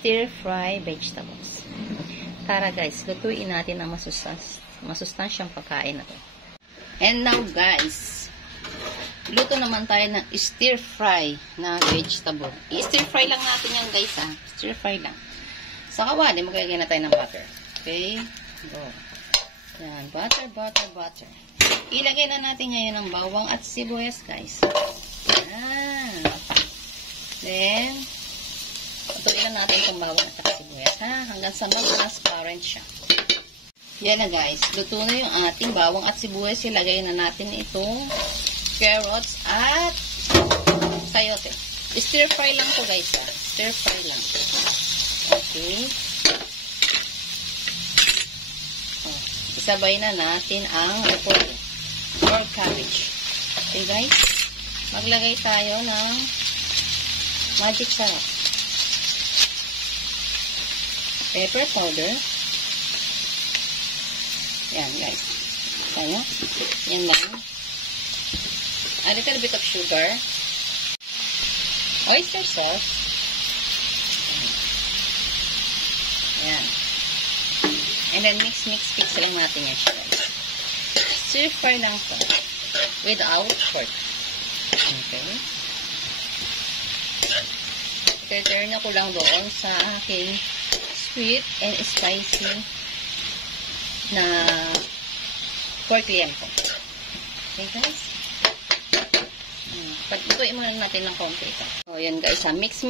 stir-fry vegetables. Tara guys, lutuin natin ang masustansyang pagkain na to. And now guys, luto naman tayo ng stir-fry na vegetable. I-stir-fry lang natin yan guys ha. Stir-fry lang. Sa kawali, magkagyan na tayo ng butter. Okay? Go. Yan. Butter, butter, butter. Ilagay na natin ngayon ang bawang at sibuyas guys. Yan. Then, patuloy lang natin itong bawang at sibuyas ha. Hanggang sa mag-transparent siya. Yan na guys. Luto na yung ating bawang at sibuyas. Ilagay na natin itong carrots at sayote. Stir-fry lang to guys ha. Stir-fry lang. Okay. Isabay na natin ang repolyo or cabbage. Okay guys. Maglagay tayo ng magic sarap. Pepper powder. Yan guys. Ano? Yan lang. A little bit of sugar. Oyster sauce. Yan. And then mix lang natin yan siya. Stir-fry lang ito. Without pork. Okay. Turn ko lang doon sa aking sweet and spicy na pork liempo. Okay guys. Paglutuin muna natin ng konti ito. So yan guys ha. Mix.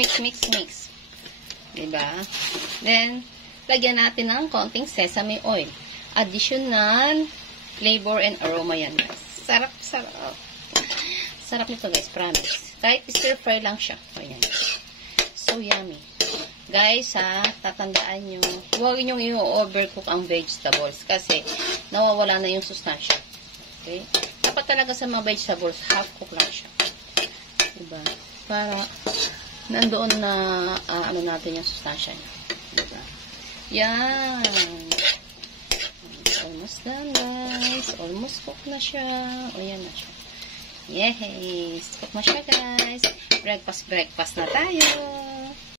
Diba? Then, lagyan natin ng konting sesame oil. Additional flavor and aroma yan guys. Sarap. Sarap nito guys, promise. Kahit stir-fry lang siya. So, yan. So yummy. Guys ha, tatandaan nyo, huwag nyo i-overcook ang vegetables kasi nawawala na yung sustansya. Okay? Dapat talaga sa mga vegetables, half-cook lang siya. Diba? Para nandoon na ano natin yung sustansya niya. Diba? Yan. Almost done guys. Almost cook na siya. O yan na siya. Yes. Cook na siya guys. Breakfast na tayo.